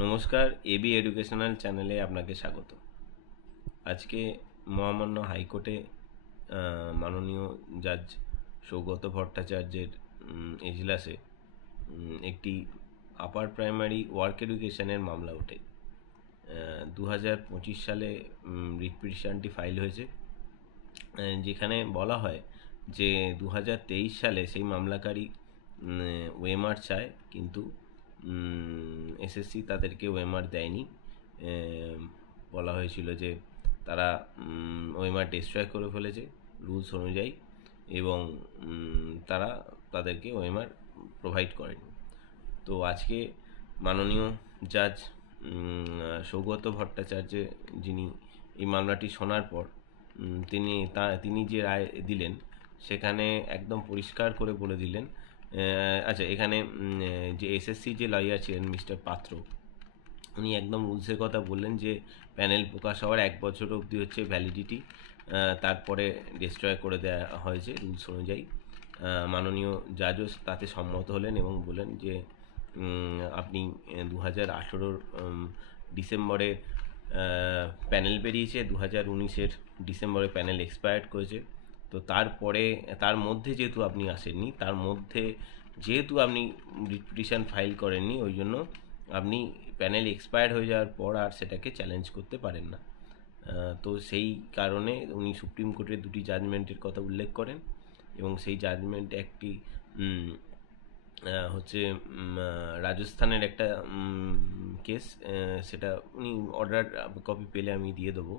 নমস্কার, AB educational চ্যানেলে আপনাকে স্বাগত। আজকে মহামান্য হাইকোর্টে মাননীয় জাজ সৌগত ভট্টাচার্যের এজলাসে একটি আপার প্রাইমারি ওয়ার্ক এডুকেশনের মামলা ওঠে। 2025 সালে রিট পিটিশনটি ফাইল হয়েছে, যেখানে বলা হয় যে 2023 সালে সেই মামলাকারী ওয়েমার চায়, কিন্তু এসএসসি তাদেরকে ওয়েমার দেয়নি। বলা হয়েছিল যে তারা ওয়েমার ডিস্ট্রয় করে ফেলেছে রুলস অনুযায়ী, এবং তারা তাদেরকে ওয়েমার প্রোভাইড করেনি। তো আজকে মাননীয় জাজ সৌগত ভট্টাচার্য, যিনি এই মামলাটি শোনার পর তিনি যে রায় দিলেন সেখানে একদম পরিষ্কার করে বলে দিলেন। আচ্ছা, এখানে যে এসএসসি যে লয়ার ছিলেন মিস্টার পাত্র, উনি একদম রুলসের কথা বললেন যে প্যানেল প্রকাশ হওয়ার 1 বছর অবধি হচ্ছে ভ্যালিডিটি, তারপরে ডিস্ট্রয় করে দেওয়া হয়েছে রুলস অনুযায়ী। মাননীয় জাজও তাতে সম্মত হলেন এবং বললেন যে আপনি 2018 ডিসেম্বরে প্যানেল বেরিয়েছে, 2019 ডিসেম্বরে প্যানেল এক্সপায়ার্ড করেছে। তো তার মধ্যে যেহেতু আপনি আসেননি, তার মধ্যে যেহেতু আপনি রিট পিটিশন ফাইল করেননি, ওই জন্য আপনি প্যানেল এক্সপায়ার্ড হয়ে যাওয়ার পর আর সেটাকে চ্যালেঞ্জ করতে পারেন না। তো সেই কারণে উনি সুপ্রিম কোর্টের 2টি জাজমেন্টের কথা উল্লেখ করেন, এবং সেই জাজমেন্টে একটি হচ্ছে রাজস্থানের একটা কেস, সেটা উনি অর্ডার কপি পেলে আমি দিয়ে দেবো।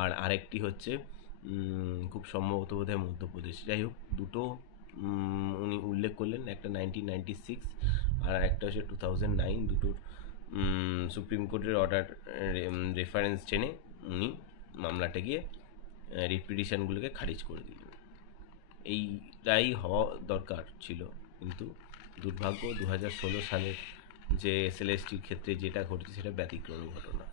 আর আরেকটি হচ্ছে খুব সম্ভবত বোধহয় মধ্যপ্রদেশ। যাই হোক, দুটো উনি উল্লেখ করলেন, একটা 1996 আর একটা হচ্ছে 2009। দুটোর সুপ্রিম কোর্টের অর্ডার রেফারেন্স টেনে উনি মামলাটাকে রিট পিটিশনগুলোকে খারিজ করে দিলেন। এইটাই হওয়া দরকার ছিল, কিন্তু দুর্ভাগ্য 2016 সালের যে এসএলএসটির ক্ষেত্রে যেটা ঘটেছে সেটা ব্যতিক্রমী ঘটনা।